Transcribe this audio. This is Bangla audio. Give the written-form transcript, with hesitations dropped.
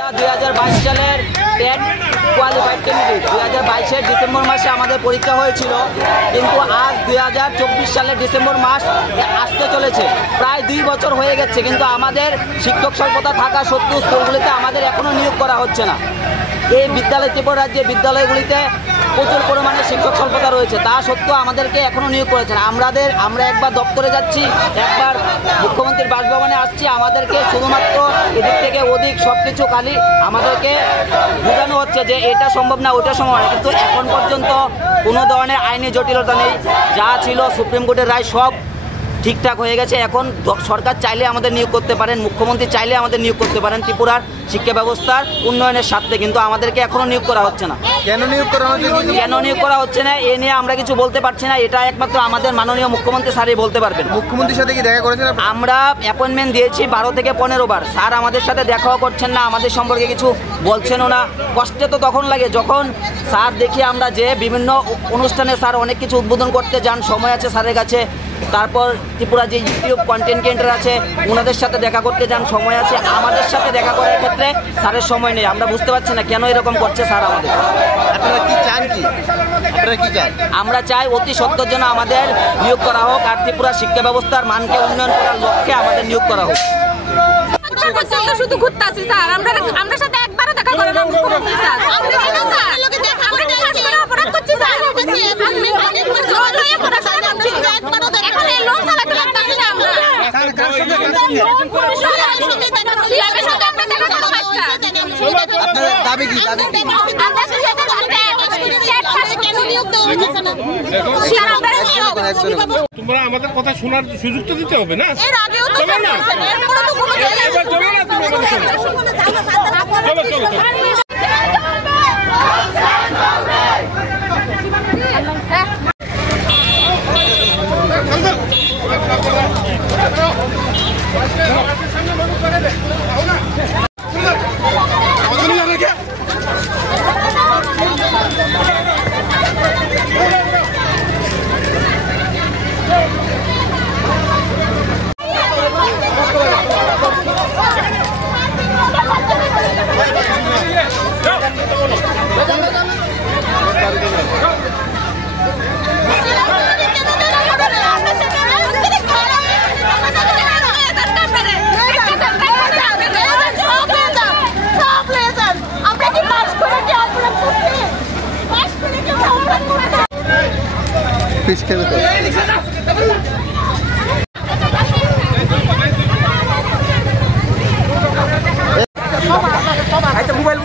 2022 সালের 10 কোয়ালিফাইড ক্যান্ডিডেট 2022 ডিসেম্বর মাসে আমাদের পরীক্ষা হয়েছিল, কিন্তু আজ 2024 সালের ডিসেম্বর মাস আসতে চলেছে। প্রায় 2 বছর হয়ে গেছে, কিন্তু আমাদের শিক্ষক স্বল্পতা থাকা সত্ত্বেও স্কুলগুলিতে আমাদের এখনও নিয়োগ করা হচ্ছে না। এই বিদ্যালয় ত্রিপুরা রাজ্যে বিদ্যালয়গুলিতে প্রচুর পরিমাণে শিক্ষক স্বল্পতা রয়েছে, তা সত্ত্বেও আমাদেরকে এখনও নিয়োগ করেছে না। আমরা একবার দপ্তরে যাচ্ছি, একবার মুখ্যমন্ত্রীর বাসভবনে আসছি, আমাদেরকে শুধুমাত্র এদিক থেকে ওদিক সব কিছু খালি আমাদেরকে বোঝানো হচ্ছে যে এটা সম্ভব না, ওটা সম্ভব না, কিন্তু এখন পর্যন্ত কোনো ধরনের আইনি জটিলতা নেই। যা ছিল সুপ্রিম কোর্টের রায় সব ঠিকঠাক হয়ে গেছে। এখন সরকার চাইলে আমাদের নিয়োগ করতে পারেন, মুখ্যমন্ত্রী চাইলে আমাদের নিয়োগ করতে পারেন ত্রিপুরার শিক্ষা ব্যবস্থার উন্নয়নের স্বার্থে, কিন্তু আমাদেরকে এখনো নিয়োগ করা হচ্ছে না। কেন নিয়োগ করা হচ্ছে না এ নিয়ে আমরা কিছু বলতে পারছি না। এটা একমাত্র আমাদের মাননীয় মুখ্যমন্ত্রী স্যারই বলতে পারবেন। মুখ্যমন্ত্রীর সাথে কি দেখা করেছেন? আমরা অ্যাপয়েন্টমেন্ট দিয়েছি 12 থেকে 15 বার। স্যার আমাদের সাথে দেখাও করছেন না, আমাদের সম্পর্কে কিছু বলছেনও না। কষ্টে তো তখন লাগে যখন স্যার দেখি আমরা যে বিভিন্ন অনুষ্ঠানে স্যার অনেক কিছু উদ্বোধন করতে যান, সময় আছে স্যারের কাছে। তারপর ত্রিপুরা যে ইউটিউব কন্টেন্ট ক্রিয়েটর আছে ওনাদের সাথে দেখা করতে যান, সময় আছে। আমাদের সাথে দেখা করার ক্ষেত্রে স্যারের সময় নেই। আমরা বুঝতে পারছি না কেন এরকম করছে স্যার আমাদের। আপনারা কি চান? আমরা চাই অতি সত্বর জন্য আমাদের নিয়োগ করা হোক, আর ত্রিপুরা শিক্ষা ব্যবস্থার মানকে উন্নয়ন করার লক্ষ্যে আমাদের নিয়োগ করা হোক। শুধু ঘুরতে আসি স্যার, আমরা সাথে একবারও দেখা করেন না মুখ্যমন্ত্রী স্যার। অপরাধ করছি স্যার, দাবি কি? তোমরা আমাদের কথা শোনার সুযোগ তো দিতে হবে না? চলো চলো চলো। মোবাইল